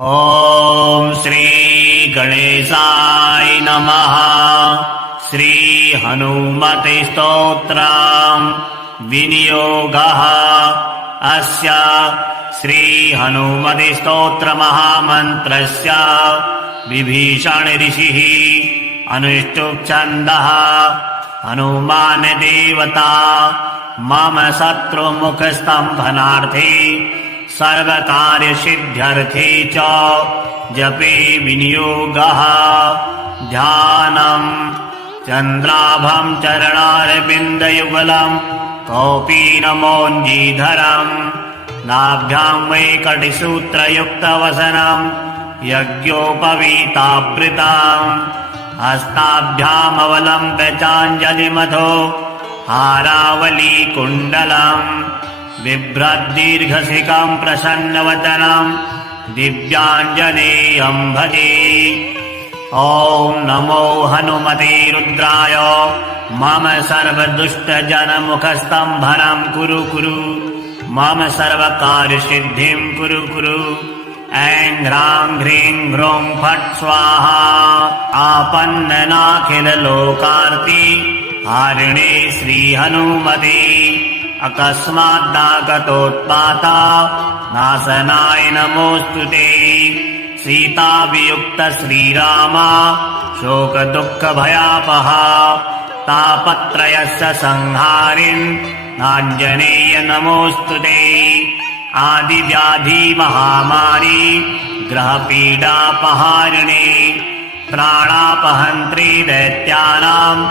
ॐ श्री गणेशाय नमः। श्री हनुमते स्तोत्रम् विनियोगः। अस्य श्री हनुमते स्तोत्र महामन्त्रस्य विभीषण ऋषिः अनुष्टुप् छन्दः। हनुमान् देवता मम शत्रुमुखस्तम्भनार्थे सर्वकार्यसिद्ध्यर्थे च जपे विनियोगः। ध्यानम् चन्द्राभं चरणारविन्दयुगलम् कौपीनमौञ्जीधरम् नाभ्यां वैकटिसूत्रयुक्तवसनम् यज्ञोपवीतावृतम् हस्ताभ्यामवलम्ब्य चाञ्जलिमथो हारावलीकुण्डलम् बिभ्रद्दीर्घशिखम् प्रसन्नवदनम् दिव्याञ्जनेयम् भजे। ॐ नमो हनुमते रुद्राय मम सर्वदुष्टजनमुखस्तम्भनम् कुरु मम सर्वकार्यसिद्धिम् कुरु। ऐं ह्रां ह्रीं ह्रूं फट् स्वाहा। आपन्ननाखिललोकार्ति हारिणे श्रीहनुमते अकस्माद्दागतोत्पाता नाशनाय नमोऽस्तु ते। सीतावियुक्त श्रीरामा शोकदुःखभयापहा तापत्रयस्य संहारिन् नाञ्जनेय नमोऽस्तु ते। आदिव्याधि महामारी ग्रहपीडापहारिणे प्राणापहन्त्री दैत्यानाम्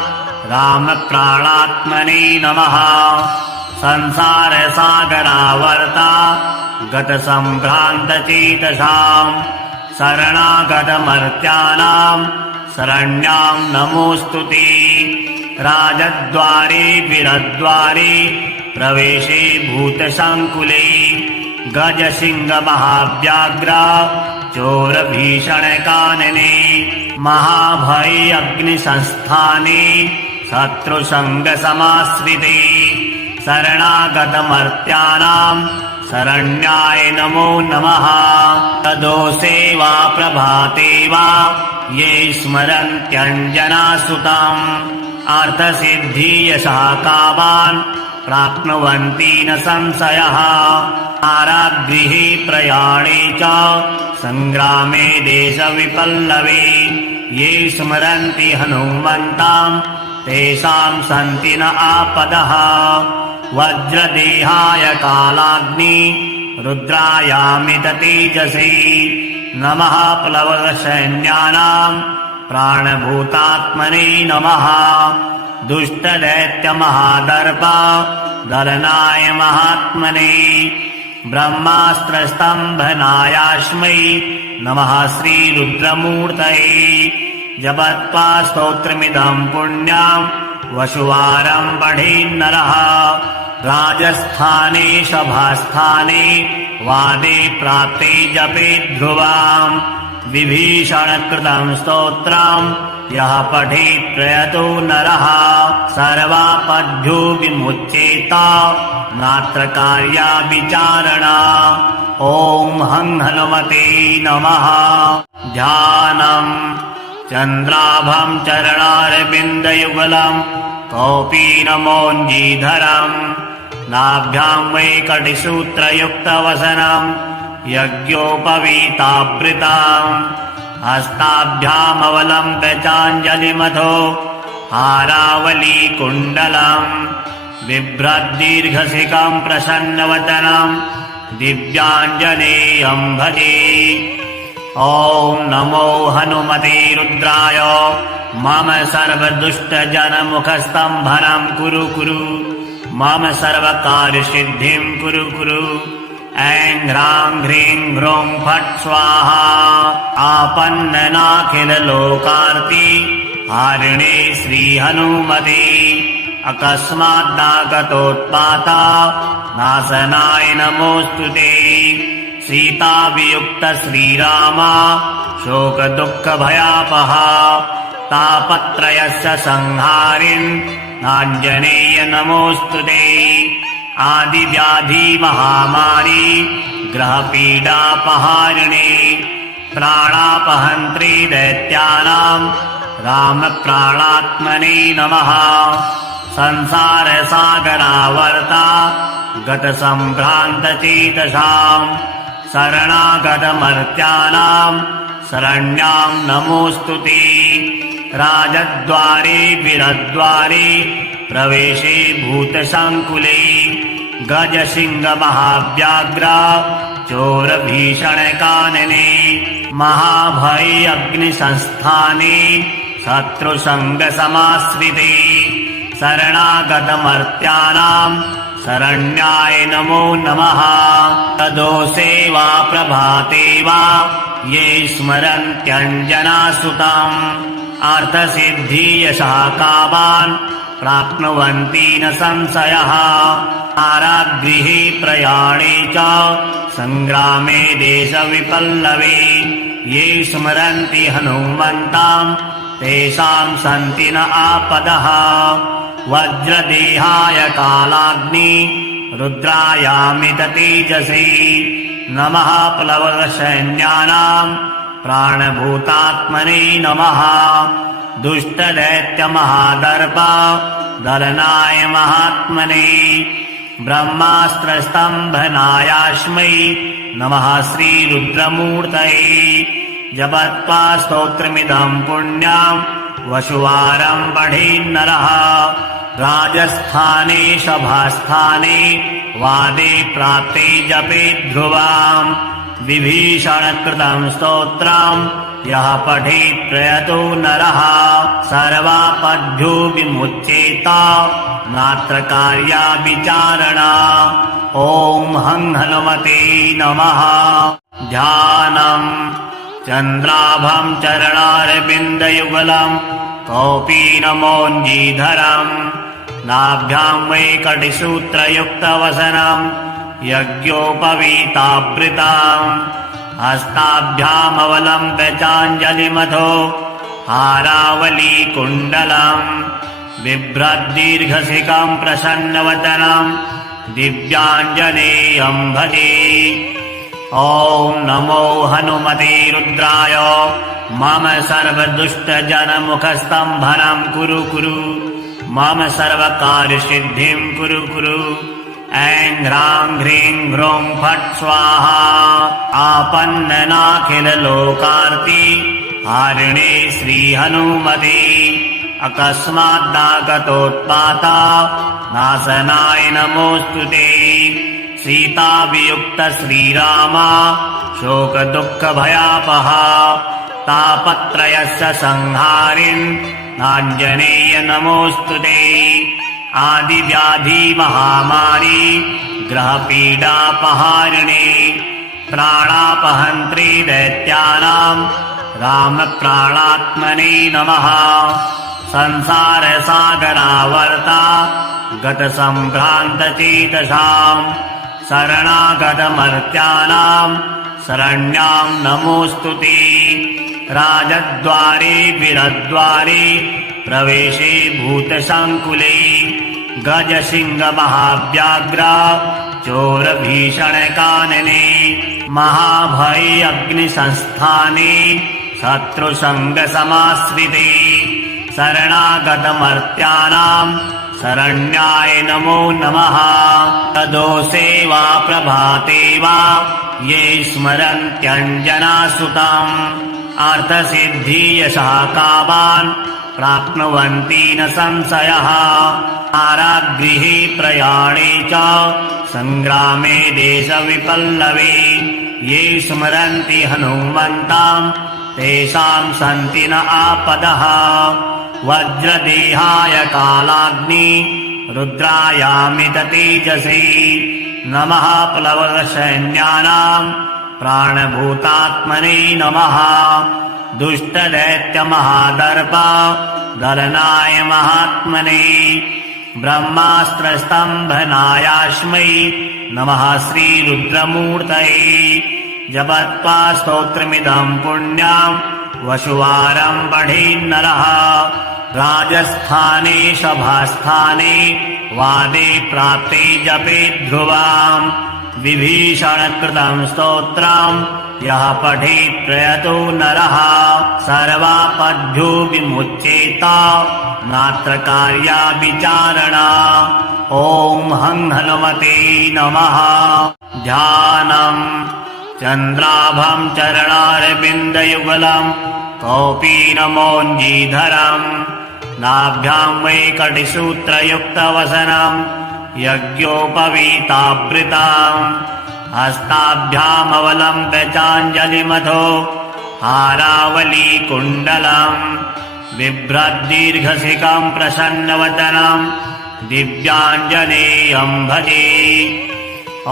रामप्राणात्मने नमः। संसारसागरावर्ता गतसम्भ्रान्तचेतसाम् शरणागतमर्त्यानाम् शरण्याम् नमोऽस्तु ते। राजद्वारे वीरद्वारे प्रवेशे भूतसङ्कुले गजसिंहमहाव्याघ्र चोरभीषणकानने महाभये अग्निसंस्थाने शत्रुसङ्गसमाश्रिते शरणागतमर्त्यानाम् शरण्याय नमो नमः। तदोषे वा प्रभाते वा ये स्मरन्त्यञ्जनासुतम् अर्थसिद्धियशः कामान् प्राप्नुवन्ति न संशयः। कारागृहे प्रयाणे च सङ्ग्रामे देशविपल्लवे ये स्मरन्ति हनुमन्ताम् तेषाम् सन्ति न आपदः। वज्रदेहाय कालाग्नि रुद्रायामित तेजसे नमः। प्लवगसैन्यानाम् प्राणभूतात्मने नमः। दुष्टदैत्यमहादर्प दलनाय महात्मने ब्रह्मास्त्रस्तम्भनायास्मै नमः श्रीरुद्रमूर्तये। जपत्वा स्तोत्रमिदम् पुण्यम् वसुवारम् पठेन्नरः राजस्थाने सभास्थाने वादे प्राप्ते जपे ध्रुवाम्। विभीषणकृतम् स्तोत्रम् यः पठेत् प्रयतो नरः सर्वापद्भ्यो विमुच्येत नात्र कार्या विचारणा। ॐ हं हनुमते नमः। ध्यानम् चन्द्राभं चरणारविन्दयुगलम् कौपीनमौञ्जीधरम् नाभ्यां वैकटिसूत्रयुक्तवसनम् यज्ञोपवीतावृतम् हस्ताभ्यामवलम्ब्य चाञ्जलिमथो हारावलीकुण्डलम् बिभ्रद्दीर्घशिखम् प्रसन्नवदनम् दिव्याञ्जनेयम् भजे। ॐ नमो हनुमते रुद्राय मम सर्वदुष्टजनमुखस्तम्भनम् कुरु मम सर्वकार्यसिद्धिम् कुरु। ऐं ह्रां ह्रीं ह्रूं फट् स्वाहा। आपन्ननाखिललोकार्ति हारिणे श्रीहनुमते अकस्माद्दागतोत्पाता नाशनाय नमोऽस्तु ते। सीतावियुक्त श्रीरामा शोकदुःखभयापहा तापत्रयस्य संहारिन् नाञ्जनेय नमोऽस्तु ते। आदिव्याधि महामारी ग्रहपीडापहारिणे प्राणापहन्त्री दैत्यानां रामप्राणात्मने नमः। संसारसागरावर्ता गतसम्भ्रान्तचेतसां शरणागतमर्त्यानां शरण्यां नमोऽस्तु ते। राजद्वारे वीरद्वारे प्रवेशे भूतसङ्कुले गजसिंहमहाव्याघ्र चोरभीषणकानने महाभये अग्निसंस्थाने शत्रुसङ्गसमाश्रिते शरणागतमर्त्यानां शरण्याय नमो नमः। तदोषे वा प्रभाते वा ये स्मरन्त्यञ्जनासुतम् अर्थसिद्धियशः कामान् प्राप्नुवन्ति न संशयः। कारागृहे प्रयाणे च सङ्ग्रामे देशविपल्लवे ये स्मरन्ति हनुमन्तां तेषां सन्ति न आपदः। वज्रदेहाय कालाग्नि रुद्रायामित तेजसे नमः। प्लवगसैन्यानां प्राणभूतात्मने नमः। दुष्टदैत्यमहादर्प दलनाय महात्मने ब्रह्मास्त्रस्तम्भनायास्मै नमः श्रीरुद्रमूर्तये। जपत्वा स्तोत्रमिदं पुण्यं वसुवारं पठेन्नरः राजस्थाने सभास्थाने वादे प्राप्ते जपे ध्रुवाम् विभीषणकृतं स्तोत्रं यः पठेत् प्रयतो नरः सर्वापद्भ्यो विमुच्येत नात्र कार्या विचारणा। ॐ हं हनुमते नमः। ध्यानम् चन्द्राभं चरणारविन्दयुगलं कौपीनमौञ्जीधरम् नाभ्यां वैकटिसूत्रयुक्तवसनं यज्ञोपवीतावृताम् हस्ताभ्यामवलम्ब्य हारावलीकुण्डलम् बिभ्रद्दीर्घशिखं प्रसन्नवदनं दिव्याञ्जनेयं भजे। ॐ नमो हनुमते रुद्राय मम सर्वदुष्टजनमुखस्तम्भनं कुरु कुरु मम सर्वकार्यसिद्धिं कुरु कुरु। ऐं ह्रां ह्रीं ह्रूं फट् स्वाहा। आपन्ननाखिललोकार्ति हारिणे श्रीहनुमते अकस्माद्दागतोत्पाता नाशनाय नमोऽस्तु ते। सीतावियुक्त श्रीराम शोकदुःखभयापहा तापत्रयस्य संहारिन् नाञ्जनेय नमोऽस्तु ते। आदिव्याधि महामारी ग्रहपीडापहारिणे प्राणापहन्त्री दैत्यानां रामप्राणात्मने नमः। संसारसागरावर्ता गतसम्भ्रान्तचेतसां शरणागतमर्त्यानां शरण्यां नमोऽस्तु ते। राजद्वारे वीरद्वारे प्रवेशे भूतसङ्कुले गजसिंहमहाव्याघ्र चोरभीषणकानने महाभये अग्निसंस्थाने शत्रुसङ्गसमाश्रिते शरणागतमर्त्यानां शरण्याय नमो नमः। तदोषे वा प्रभाते वा ये स्मरन्त्यञ्जनासुतम् अर्थसिद्धियशः कामान् प्राप्नुवन्ति न संशयः। कारागृहे प्रयाणे च सङ्ग्रामे देशविपल्लवे ये स्मरन्ति हनुमन्तां तेषां सन्ति न आपदः। वज्रदेहाय कालाग्नि रुद्रायामित तेजसे नमः। प्लवगसैन्यानां प्राणभूतात्मने नमः। दुष्टदैत्यमहादर्प दलनाय महात्मने ब्रह्मास्त्रस्तम्भनायास्मै नमः श्रीरुद्रमूर्तये। जपत्वा स्तोत्रमिदं पुण्यं वसुवारं पठेन्नरः राजस्थाने सभास्थाने वादे प्राप्ते जपे ध्रुवाम् विभीषणकृतं स्तोत्रम् यः पठेत् प्रयतो नरः सर्वापद्भ्यो विमुच्येत नात्र कार्या विचारणा। ॐ हं हनुमते नमः। ध्यानम् चन्द्राभं चरणारविन्दयुगलम् कौपीनमौञ्जीधरम् नाभ्यां वैकटिसूत्रयुक्तवसनम् यज्ञोपवीतावृताम् हस्ताभ्यामवलम्ब्य चाञ्जलिमथो हारावलीकुण्डलम् बिभ्रद्दीर्घशिखम् प्रसन्नवदनम् दिव्याञ्जनेयं भजे। ॐ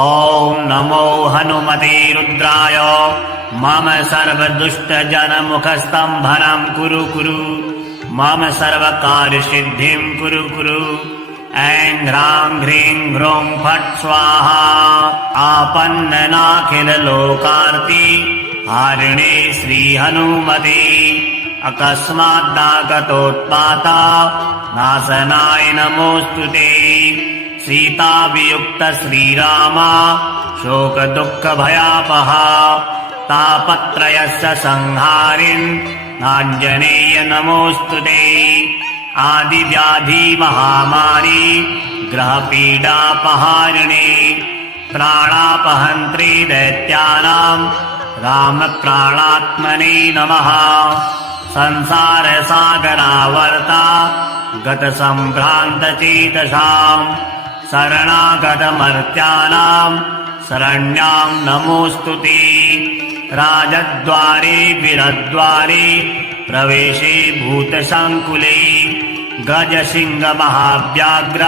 नमो हनुमते रुद्राय मम सर्वदुष्टजनमुखस्तम्भनं कुरु कुरु मम सर्वकार्यसिद्धिं कुरु कुरु। ऐं ह्रां ह्रीं ह्रूं फट् स्वाहा। आपन्ननाखिललोकार्ति हारिणे श्रीहनुमते अकस्माद्दागतोत्पाता नाशनाय नमोऽस्तु ते। सीतावियुक्त श्रीरामा शोकदुःखभयापहा तापत्रयस्य संहारिन् नाञ्जनेय नमोऽस्तु ते। आदिव्याधिमहामारी ग्रहपीडापहारिणे प्राणापहन्त्री दैत्यानां रामप्राणात्मने नमः। संसारसागरावर्ता गतसम्भ्रान्तचेतसाम् शरणागतमर्त्यानां शरण्यां नमोऽस्तु ते। राजद्वारे वीरद्वारे प्रवेशे भूतसङ्कुले गजसिंहमहाव्याघ्र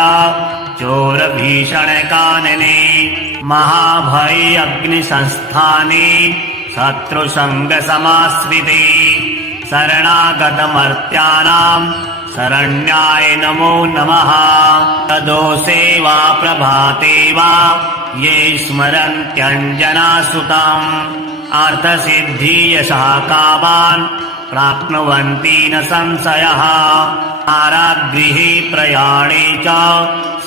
चोरभीषणकानने महाभये अग्निसंस्थाने शत्रुसङ्गसमाश्रिते शरणागतमर्त्यानां शरण्याय नमो नमः। तदोषे वा प्रभाते वा ये स्मरन्त्यञ्जनासुतम् अर्थसिद्धियशः कामान् प्राप्नुवन्ति न संशयः। कारागृहे प्रयाणे च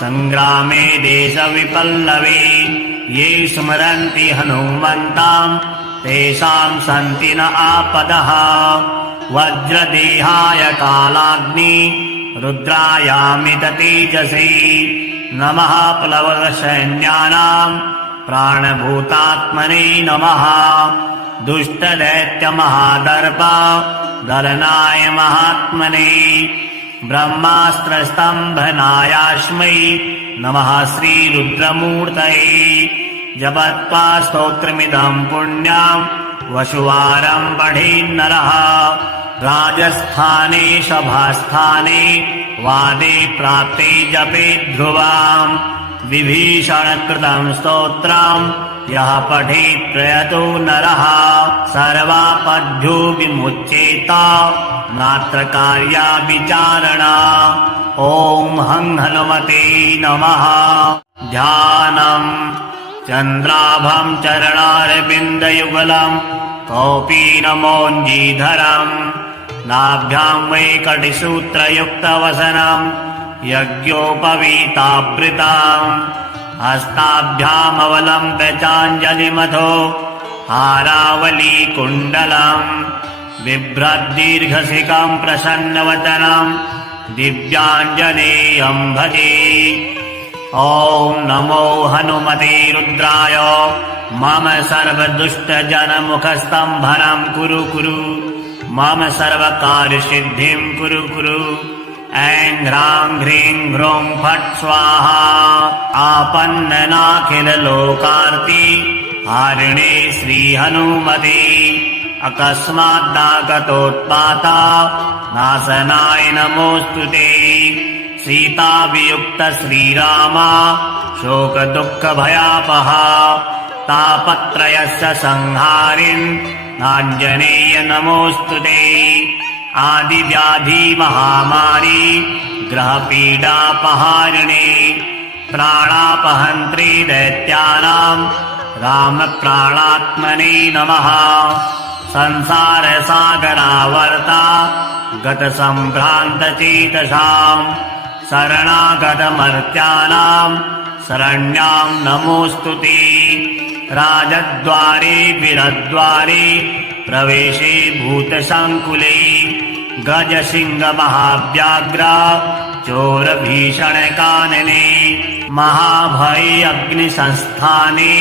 सङ्ग्रामे देशविपल्लवे ये स्मरन्ति हनुमन्तां तेषां सन्ति न आपदः। वज्रदेहाय कालाग्नि रुद्रायामित तेजसे नमः। प्लवगसैन्यानां प्राणभूतात्मने नमः। दुष्टदैत्यमहादर्प दलनाय महात्मने ब्रह्मास्त्रस्तम्भनायास्मै नमः श्रीरुद्रमूर्तये। जपत्वा स्तोत्रमिदं पुण्यं वसुवारं पठेन्नरः राजस्थाने सभास्थाने वादे प्राप्ते जपे ध्रुवाम्। विभीषणकृतं स्तोत्रम् यः पठेत् प्रयतो नरः सर्वापद्भ्यो विमुच्येत नात्र कार्या विचारणा। ॐ हं हनुमते नमः। ध्यानम् चन्द्राभं चरणारविन्दयुगलम् कौपीनमौञ्जीधरम् नाभ्यां वैकटिसूत्रयुक्तवसनम् यज्ञोपवीतावृताम् हस्ताभ्यामवलम्ब्य चाञ्जलिमथो हारावलीकुण्डलम् बिभ्रद्दीर्घशिखम् प्रसन्नवदनम् दिव्याञ्जनेयं भजे। ॐ नमो हनुमते रुद्राय मम सर्वदुष्टजनमुखस्तम्भनं कुरु कुरु मम सर्वकार्यसिद्धिं कुरु कुरु। ऐं ह्रां ह्रीं ह्रूं फट् स्वाहा। आपन्ननाखिललोकार्ति हारिणे श्रीहनुमते अकस्माद्दागतोत्पाता नाशनाय नमोऽस्तु ते। सीतावियुक्त श्रीरामा शोकदुःखभयापहा तापत्रयस्य संहारिन् नाञ्जनेय नमोऽस्तु ते। आदिव्याधिमहामारी ग्रहपीडापहारिणे प्राणापहन्त्री दैत्यानां रामप्राणात्मने नमः। संसारसागरावर्ता गतसम्भ्रान्तचेतसाम् शरणागतमर्त्यानां शरण्यां नमोऽस्तु ते। राजद्वारे वीरद्वारे प्रवेशे भूतसङ्कुले गजसिंहमहाव्याघ्र चोरभीषणकानने महाभये अग्निसंस्थाने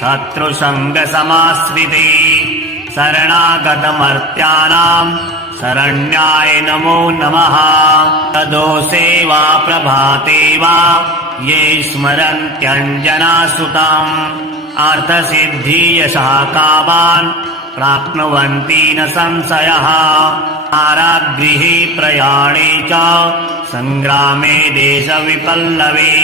शत्रुसङ्गसमाश्रिते शरणागतमर्त्यानां शरण्याय नमो नमः। तदोषे वा प्रभाते वा ये स्मरन्त्यञ्जनासुतम् अर्थसिद्धियशः कामान् प्राप्नुवन्ति न संशयः। कारागृहे प्रयाणे च सङ्ग्रामे देशविपल्लवे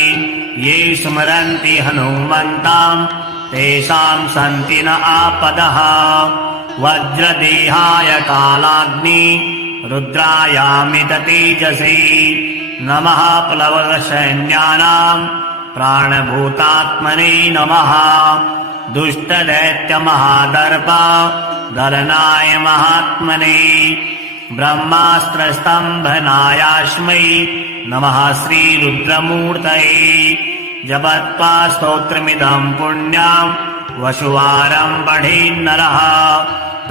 ये स्मरन्ति हनुमन्ताम् तेषां सन्ति न आपदः। वज्रदेहाय कालाग्नि रुद्रायामित तेजसे नमः। प्लवगसैन्यानां प्राणभूतात्मने नमः। दुष्टदैत्यमहादर्प दलनाय महात्मने ब्रह्मास्त्रस्तम्भनायास्मै नमः श्रीरुद्रमूर्तये। जपत्वा स्तोत्रमिदं पुण्यं वसुवारं पठेन्नरः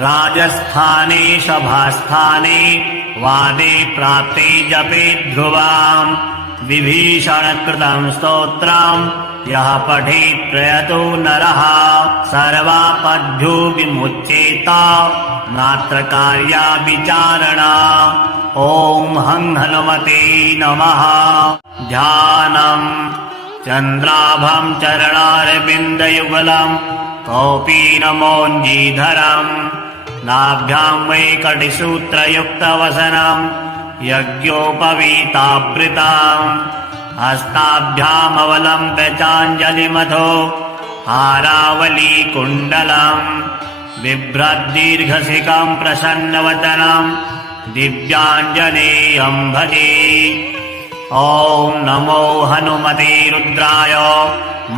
राजस्थाने सभास्थाने वादे प्राप्ते जपे ध्रुवाम् विभीषणकृतं स्तोत्रम् यः पठेत् प्रयतो नरः सर्वापद्भ्यो विमुच्येत नात्र कार्या विचारणा। ॐ हं हनुमते नमः। ध्यानम् चन्द्राभं चरणारविन्दयुगलं कौपीनमौञ्जीधरम् नाभ्यां वैकटिसूत्रयुक्तवसनं यज्ञोपवीतावृताम् हस्ताभ्यामवलम्ब्य चाञ्जलिमथो हारावलीकुण्डलम् बिभ्रद्दीर्घशिखं प्रसन्नवदनं दिव्याञ्जनेयं भजे। ॐ नमो हनुमते रुद्राय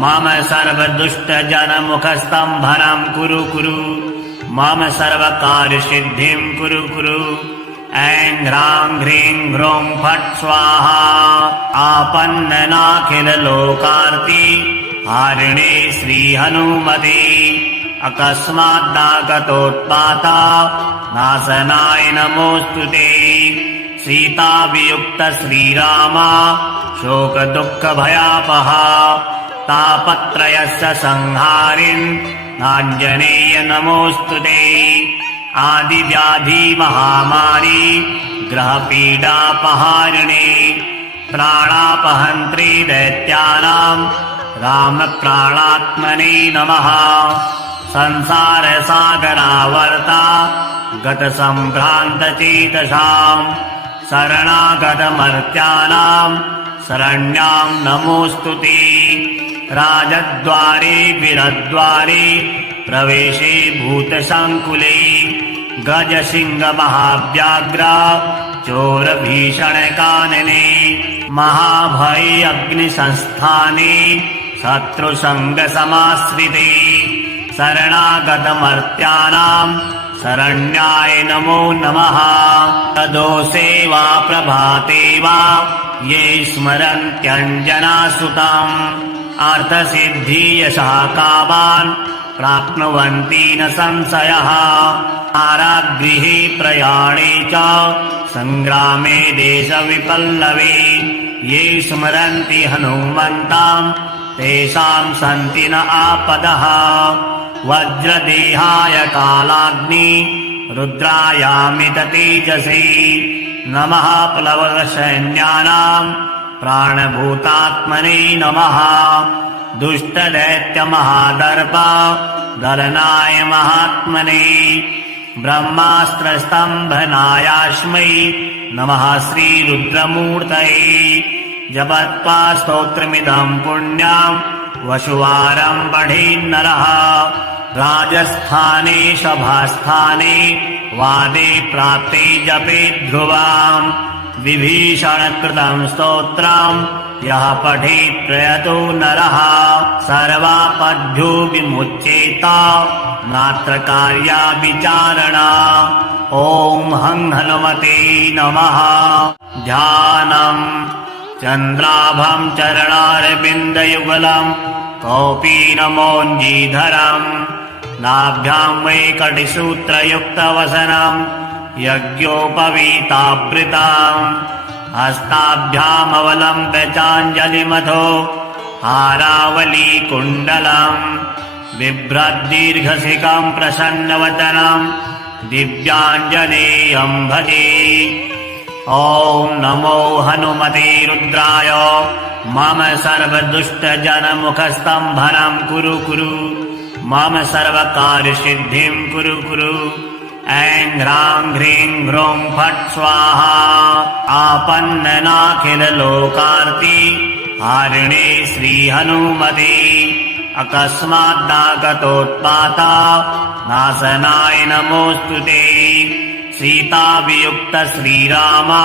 मम सर्वदुष्टजनमुखस्तम्भनं कुरु कुरु मम सर्वकार्यसिद्धिं कुरु कुरु। ऐं ह्रां ह्रीं ह्रूं फट् स्वाहा। आपन्ननाखिललोकार्ति हारिणे श्रीहनुमते अकस्माद्दागतोत्पाता नाशनाय नमोऽस्तु ते। सीतावियुक्त श्रीराम शोकदुःखभयापहा तापत्रयस्य संहारिन् नाञ्जनेय नमोऽस्तु ते। आदिव्याधि महामारी ग्रहपीडापहारिणे प्राणापहन्त्री दैत्यानां रामप्राणात्मने नमः। संसारसागरावर्ता गतसम्भ्रान्तचेतसाम् शरणागतमर्त्यानां शरण्यां नमोऽस्तु ते। राजद्वारे वीरद्वारे प्रवेशे भूतसङ्कुले गजसिंहमहाव्याघ्र चोरभीषणकानने महाभये अग्निसंस्थाने शत्रुसङ्गसमाश्रिते शरणागतमर्त्यानां शरण्याय नमो नमः। तदोषे वा प्रभाते वा ये स्मरन्त्यञ्जनासुतम् अर्थसिद्धियशः कामान् प्राप्नुवन्ति न संशयः। कारागृहे प्रयाणे च सङ्ग्रामे देशविपल्लवे ये स्मरन्ति हनुमन्ताम् तेषां सन्ति न आपदः। वज्रदेहाय कालाग्नि रुद्रायामित तेजसे नमः। प्लवगसैन्यानां प्राणभूतात्मने नमः। दुष्टदैत्यमहादर्प दलनाय महात्मने ब्रह्मास्त्रस्तम्भनायास्मै नमः श्रीरुद्रमूर्तये। जपत्वा स्तोत्रमिदं पुण्यं वसुवारं पठेन्नरः राजस्थाने सभास्थाने वादे प्राप्ते जपे ध्रुवाम् विभीषणकृतं स्तोत्रम् यः पठेत् प्रयतो नरः सर्वापद्भ्यो विमुच्येत नात्र कार्या विचारणा। ॐ हं हनुमते नमः। ध्यानम् चन्द्राभं चरणारविन्दयुगलम् कौपीनमोञ्जीधरम् नाभ्यां वैकटिसूत्रयुक्तवसनम् यज्ञोपवीतावृताम् हस्ताभ्यामवलम्ब्य चाञ्जलिमथो हारावलीकुण्डलम् बिभ्रद्दीर्घशिखं प्रसन्नवदनं दिव्याञ्जनेयं भजे। ॐ नमो हनुमते रुद्राय मम सर्वदुष्टजनमुखस्तम्भनं कुरु कुरु मम सर्वकार्यसिद्धिं कुरु कुरु। ऐं ह्रां ह्रीं ह्रूं फट् स्वाहा। आपन्ननाखिललोकार्ति हारिणे श्रीहनुमते अकस्माद्दागतोत्पाता नाशनाय नमोऽस्तु ते। सीतावियुक्त श्रीरामा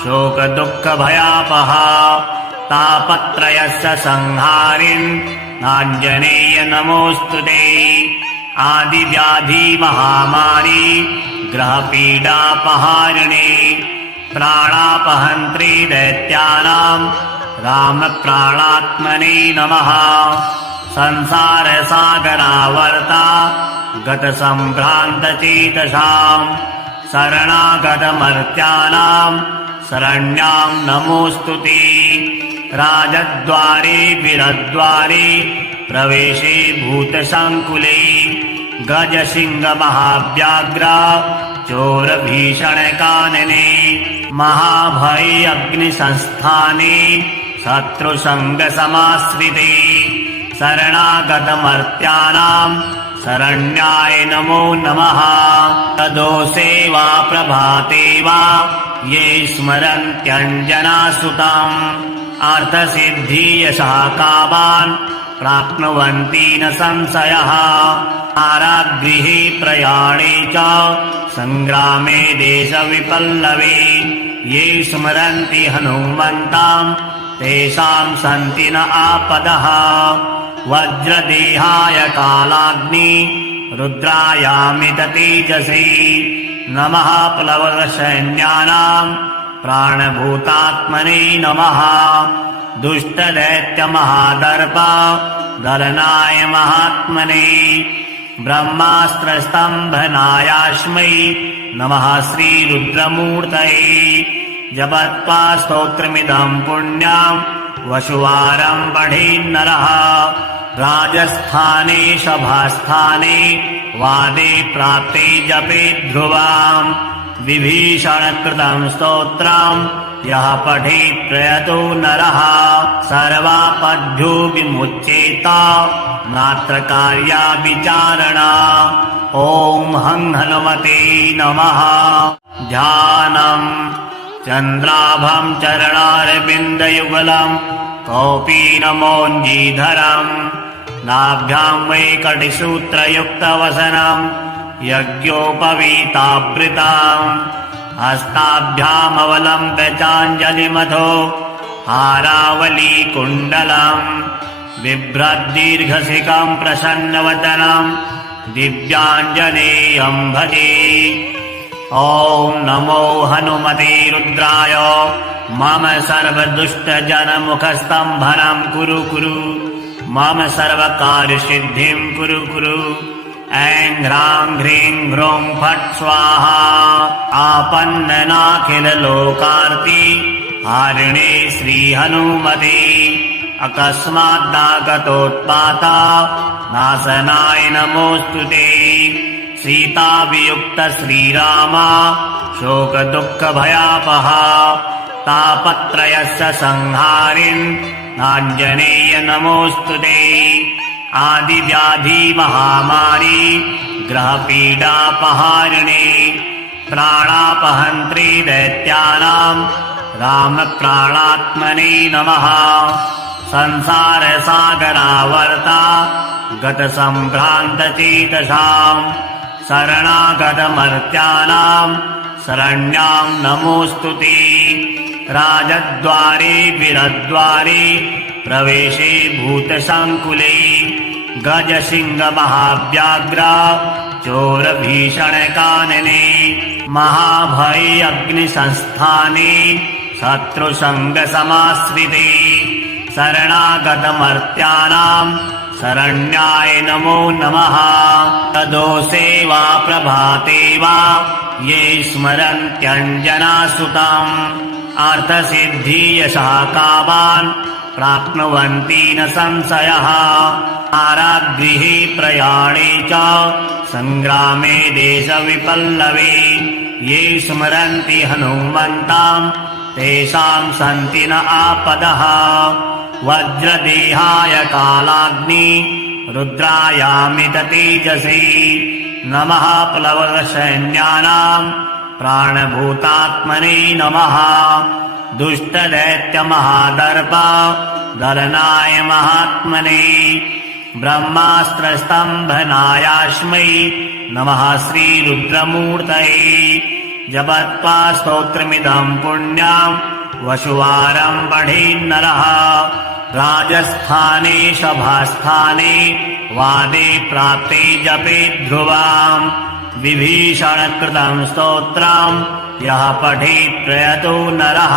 शोकदुःखभयापहा तापत्रयस्य संहारिन् नाञ्जनेय नमोऽस्तु ते। आदिव्याधिमहामारी ग्रहपीडापहारिणे प्राणापहन्त्री दैत्यानां रामप्राणात्मने नमः। संसारसागरावर्ता गतसम्भ्रान्तचेतसां शरणागतमर्त्यानां शरण्यां नमोऽस्तु ते। राजद्वारे वीरद्वारे प्रवेशे भूतसङ्कुले गजसिंहमहाव्याघ्र चोरभीषणकानने महाभये अग्निसंस्थाने शत्रुसङ्गसमाश्रिते शरणागतमर्त्यानां शरण्याय नमो नमः। तदोषे वा प्रभाते वा ये स्मरन्त्यञ्जनासुतम् अर्थसिद्धियशः कामान् प्राप्नुवन्ति न संशयः। कारागृहे प्रयाणे च सङ्ग्रामे देशविपल्लवे ये स्मरन्ति हनुमन्तां तेषां सन्ति न आपदः। वज्रदेहाय कालाग्नि रुद्रायामित तेजसे नमः। प्लवगसैन्यानां प्राणभूतात्मने नमः। दुष्टदैत्यमहादर्प दलनाय महात्मने ब्रह्मास्त्रस्तम्भनायास्मै नमः श्रीरुद्रमूर्तये। जपत्वा स्तोत्रमिदं पुण्यं वसुवारं पठेन्नरः। राजस्थाने सभास्थाने वादे प्राप्ते जपे ध्रुवाम् विभीषणकृतं स्तोत्रं यः पठेत् प्रयतो नरः सर्वापद्भ्यो विमुच्येत नात्र कार्या विचारणा। ॐ हं हनुमते नमः। ध्यानम् चन्द्राभं चरणारविन्दयुगलं कौपीनमोञ्जीधरम् नाभ्यां वैकटिसूत्रयुक्तवसनं यज्ञोपवीतावृताम् हस्ताभ्यामवलम्ब्य चाञ्जलिमथो हारावलीकुण्डलम् बिभ्रद्दीर्घशिखं प्रसन्नवदनं दिव्याञ्जनेयं भजे। ॐ नमो हनुमते रुद्राय मम सर्वदुष्टजनमुखस्तम्भनं कुरु कुरु मम सर्वकार्यसिद्धिं कुरु कुरु। ऐं ह्रां ह्रीं ह्रूं फट् स्वाहा। आपन्ननाखिललोकार्ति हारिणे श्रीहनुमते अकस्माद्दागतोत्पाता नाशनाय नमोऽस्तु ते। सीतावियुक्त श्रीरामा शोकदुःखभयापहा तापत्रयस्य संहारिन् नाञ्जनेय नमोऽस्तु ते। आदिव्याधिमहामारी ग्रहपीडापहारिणे प्राणापहन्त्री दैत्यानां रामप्राणात्मने नमः। संसारसागरावर्ता गतसम्भ्रान्तचेतसां शरणागतमर्त्यानां शरण्यां नमोऽस्तु ते। राजद्वारे वीरद्वारे प्रवेशे भूतसङ्कुले गजसिंहमहाव्याघ्र चोरभीषणकानने महाभये अग्निसंस्थाने शत्रुसङ्गसमाश्रिते शरणागतमर्त्यानाम् शरण्याय नमो नमः। तदोषे वा प्रभाते वा ये स्मरन्त्यञ्जनासुताम् अर्थसिद्धियशः कामान् प्राप्नुवन्ति न संशयः। कारागृहे प्रयाणे च सङ्ग्रामे देशविपल्लवे ये स्मरन्ति हनुमन्ताम् तेषाम् सन्ति न आपदः। वज्रदेहाय कालाग्नि रुद्रायामित तेजसे नमः। प्लवगसैन्यानाम् प्राणभूतात्मने नमः। दुष्टदैत्यमहादर्प दलनाय महात्मने ब्रह्मास्त्रस्तम्भनायास्मै नमः श्रीरुद्रमूर्तये। जपत्वा स्तोत्रमिदम् पुण्यम् वशुवारम् पठेन्नरः। राजस्थाने सभास्थाने वादे प्राप्ते जपे ध्रुवाम् विभीषणकृतम् स्तोत्रम् यः पठेत् प्रयतो नरः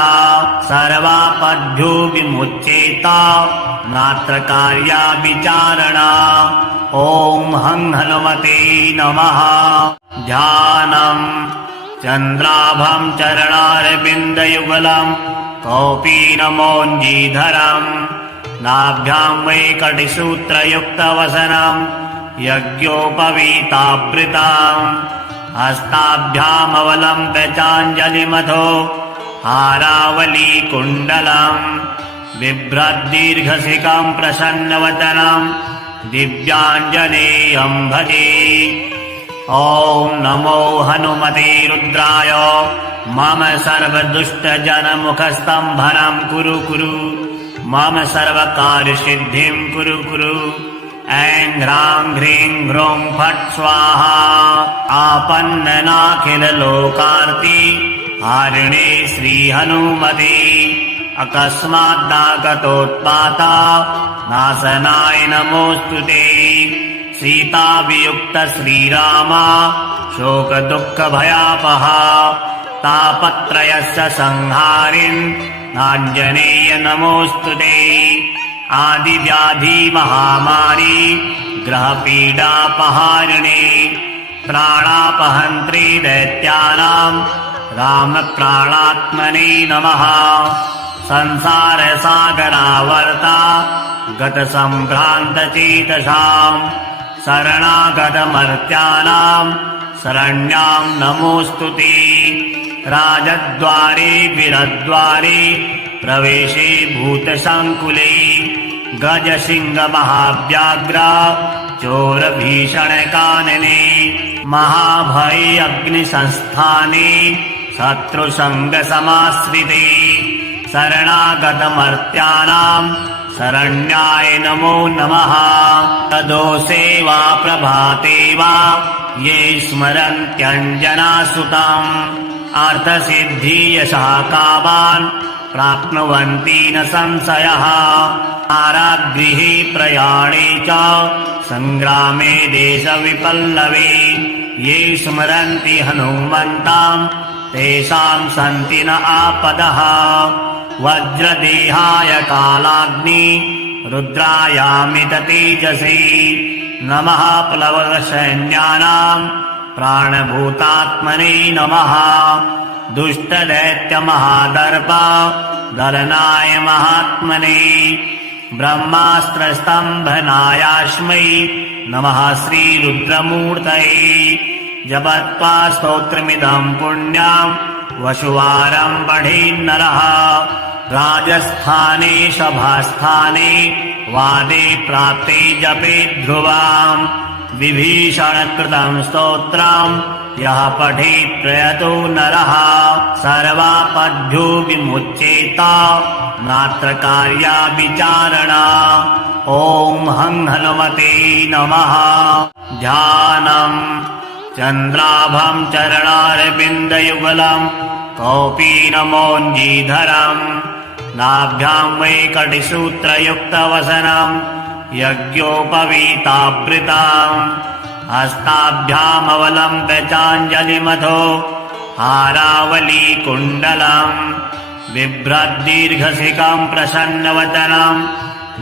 सर्वापद्भ्यो विमुच्येत नात्र कार्या विचारणा। ॐ हं हनुमते नमः। ध्यानम् चन्द्राभं चरणारविन्दयुगलम् कौपीनमौञ्जीधरम् नाभ्यां वैकटिसूत्रयुक्तवसनम् यज्ञोपवीतावृताम् हस्ताभ्यामवलम्ब्य हारावलीकुण्डलम् बिभ्रद्दीर्घशिखम् प्रसन्नवदनम् दिव्याञ्जनेयम् भजे। ॐ नमो हनुमते रुद्राय मम सर्वदुष्टजनमुखस्तम्भनं कुरु कुरु मम सर्वकार्यसिद्धिं कुरु कुरु। ऐं ह्रां ह्रीं ह्रूं फट् स्वाहा। आपन्ननाखिललोकार्ति हारिणे श्रीहनुमते अकस्माद्दागतोत्पाता नाशनाय नमोऽस्तुते। सीतावियुक्त श्रीराम शोकदुःखभयापहा तापत्रयस्य संहारिन् आञ्जनेय नमोऽस्तुते। आदिव्याधि महामारी ग्रहपीडापहारिणे प्राणापहन्त्री दैत्यानां रामप्राणात्मने नमः। संसारसागरावर्ता गतसम्भ्रान्तचेतसाम् शरणागतमर्त्यानाम् शरण्यां नमोऽस्तुते। राजद्वारे वीरद्वारे प्रवेशे भूतसङ्कुले गजसिंहमहाव्याघ्र चोरभीषणकानने महाभये अग्निसंस्थाने शत्रुसङ्गसमाश्रिते शरणागतमर्त्यानाम् शरण्याय नमो नमः। तदोषे वा प्रभाते वा ये स्मरन्त्यञ्जनासुताम् अर्थसिद्धियशः कामान् प्राप्नुवन्ति न संशयः। कारागृहे प्रयाणे च सङ्ग्रामे देशविपल्लवे ये स्मरन्ति हनुमन्ताम् तेषाम् सन्ति न आपदः। वज्रदेहाय कालाग्नि रुद्रायामित तेजसे नमः। प्लवगसैन्यानाम् प्राणभूतात्मने नमः। दुष्टदैत्यमहादर्प दलनाय महात्मने ब्रह्मास्त्रस्तम्भनायास्मै नमः श्रीरुद्रमूर्तये। जपत्वा स्तोत्रमिदम् पुण्यम् वशुवारम् पठेन्नरः। राजस्थाने सभास्थाने वादे प्राप्ते जपे ध्रुवाम् विभीषणकृतम् स्तोत्रम् यः पठेत् प्रयतो नरः सर्वापद्भ्यो विमुच्येत नात्र कार्या विचारणा। ॐ हं हनुमते नमः। ध्यानम् चन्द्राभं चरणारविन्दयुगलम् कौपीनमौञ्जीधरम् नाभ्यां वैकटिसूत्रयुक्तवसनम् यज्ञोपवीतावृताम् हस्ताभ्यामवलम्ब्य हारावलीकुण्डलम् बिभ्रद्दीर्घशिखम् प्रसन्नवदनम्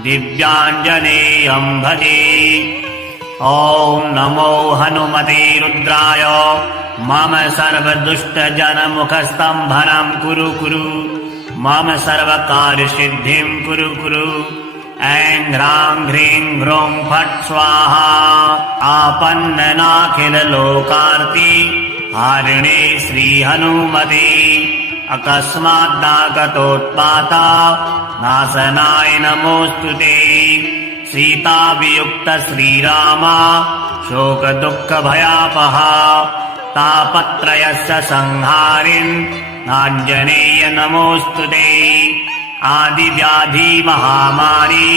दिव्याञ्जनेयम् भजे। ॐ नमो हनुमते रुद्राय मम सर्वदुष्टजनमुखस्तम्भनम् कुरु कुरु मम सर्वकार्यसिद्धिम् कुरु कुरु। ऐं ह्रां ह्रीं ह्रूं फट् स्वाहा। आपन्ननाखिललोकार्ति हारिणे श्रीहनुमते अकस्माद्दागतोत्पाता नाशनाय नमोऽस्तु ते। सीतावियुक्त श्रीरामा शोकदुःखभयापहा तापत्रयस्य संहारिन् नाञ्जनेय नमोऽस्तु ते। आदिव्याधि महामारी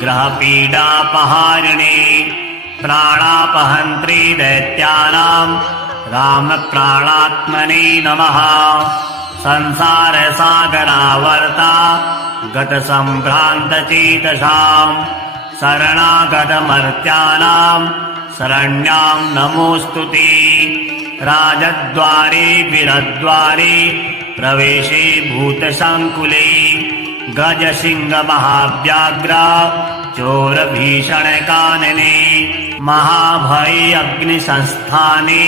ग्रहपीडापहारिणे प्राणापहन्त्री दैत्यानाम् रामप्राणात्मने नमः। संसारसागरावर्ता गतसम्भ्रान्तचेतसाम् शरणागतमर्त्यानाम् शरण्याम् नमोऽस्तु ते। राजद्वारे वीरद्वारे प्रवेशे भूतसङ्कुले गजसिंहमहाव्याघ्र चोरभीषणकानने महाभये अग्निसंस्थाने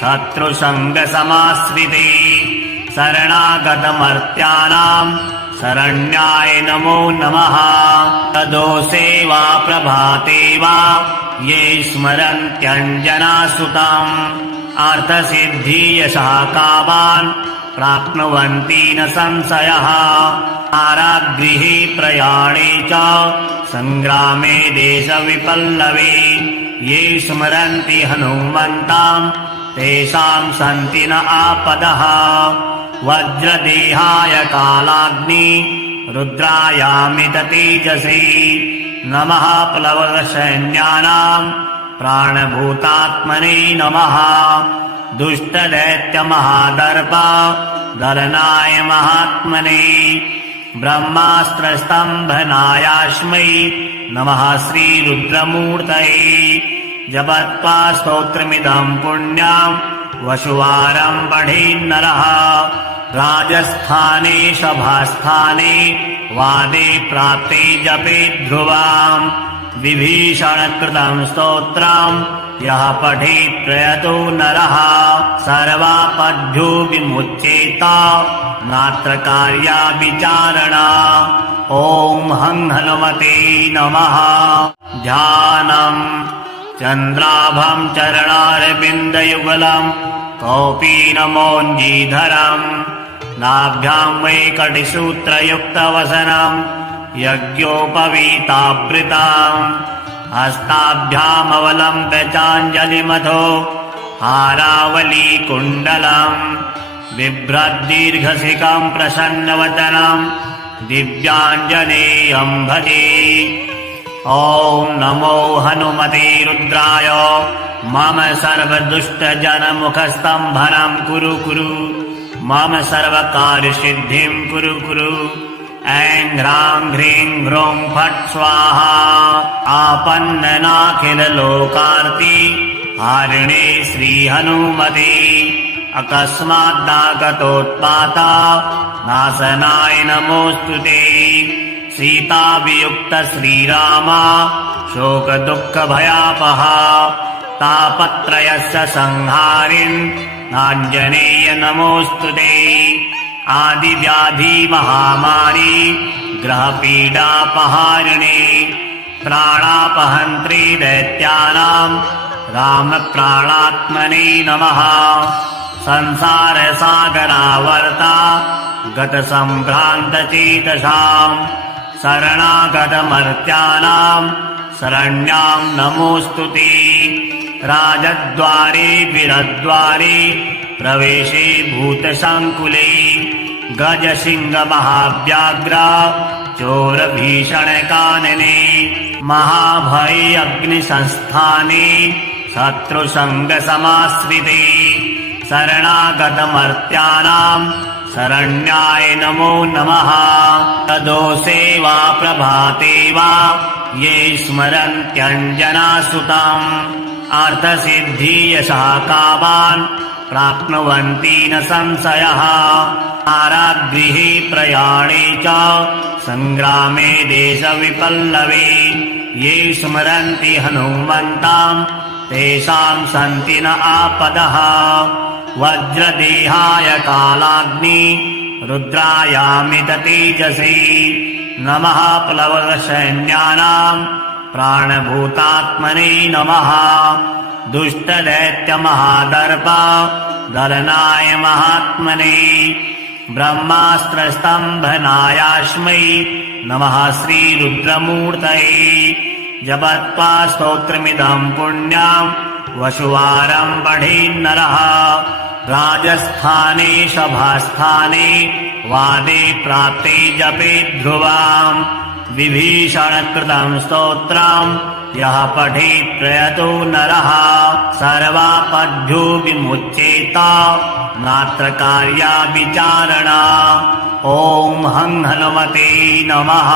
शत्रुसङ्गसमाश्रिते शरणागतमर्त्यानाम् शरण्याय नमो नमः। तदोषे वा प्रभाते वा ये स्मरन्त्यञ्जनासुतम् अर्थसिद्धियशः कामान् प्राप्नुवन्ति न संशयः। कारागृहे प्रयाणे च सङ्ग्रामे देशविपल्लवे ये स्मरन्ति हनुमन्ताम् तेषाम् सन्ति न आपदः। वज्रदेहाय कालाग्नि रुद्रायामित तेजसे नमः। प्लवगसैन्यानाम् प्राणभूतात्मने नमः। दुष्टदैत्यमहादर्प दलनाय महात्मने ब्रह्मास्त्रस्तम्भनायास्मै नमः श्रीरुद्रमूर्तये। जपत्वा स्तोत्रमिदम् पुण्यम् वसुवारम् पठेन्नरः राजस्थाने सभास्थाने वादे प्राप्ते जपेत् ध्रुवाम् विभीषणकृतम् स्तोत्रम् यः पठेत् प्रयतो नरः सर्वापद्भ्यो विमुच्येत नात्र कार्या विचारणा। ॐ हं हनुमते नमः। ध्यानम् चन्द्राभम् चरणारविन्दयुगलम् कौपीनमौञ्जीधरम् नाभ्याम् वैकटिसूत्रयुक्तवसनम् यज्ञोपवीतावृताम् हस्ताभ्यामवलम्ब्य चाञ्जलिमथो हारावलीकुण्डलम् बिभ्रद्दीर्घशिखम् प्रसन्नवदनम् दिव्याञ्जनेयम् भजे। ॐ नमो हनुमते रुद्राय मम सर्वदुष्टजनमुखस्तम्भनम् कुरु कुरु मम सर्वकार्यसिद्धिम् कुरु कुरु। ऐं ह्रां ह्रीं ह्रूं फट् स्वाहा। आपन्ननाखिललोकार्ति हारिणे श्रीहनुमते अकस्माद्दागतोत्पाता नाशनाय नमोऽस्तु ते। सीतावियुक्त श्रीरामा शोकदुःखभयापहा तापत्रयस्य संहारिन् नाञ्जनेय नमोऽस्तु ते। आदिव्याधि महामारी ग्रहपीडापहारिणे प्राणापहन्त्री दैत्यानाम् रामप्राणात्मने नमः। संसारसागरावर्ता गतसम्भ्रान्तचेतसाम् शरणागतमर्त्यानाम् शरण्याम् नमोऽस्तु ते। राजद्वारे वीरद्वारे प्रवेशे भूतसङ्कुले गजसिंहमहाव्याघ्र चोरभीषणकानने महाभये अग्निसंस्थाने शत्रुसङ्गसमाश्रिते शरणागतमर्त्यानाम् शरण्याय नमो नमः। तदोषे वा प्रभाते वा ये स्मरन्त्यञ्जनासुतम् अर्थसिद्धियशः कामान् प्राप्नुवन्ति न संशयः कारागृहे प्रयाणे च सङ्ग्रामे देशविपल्लवे ये स्मरन्ति हनुमन्ताम् तेषां सन्ति न आपदः वज्रदेहाय कालाग्नि रुद्रायामित तेजसे नमः प्लवगसैन्यानाम् प्राणभूतात्मने नमः दुष्टदैत्यमहादर्प दलनाय महात्मने ब्रह्मास्त्रस्तम्भनायास्मै नमः श्रीरुद्रमूर्तये जपत्वा स्तोत्रमिदं पुण्यं वसुवारं पठेन्नरः राजस्थाने सभास्थाने वादे प्राप्ते जपे ध्रुवाम् विभीषणकृतं स्तोत्रं यः पठेत् प्रयतो नरः सर्वापद्भ्यो विमुच्येत नात्र कार्या विचारणा ॐ हं हनुमते नमः।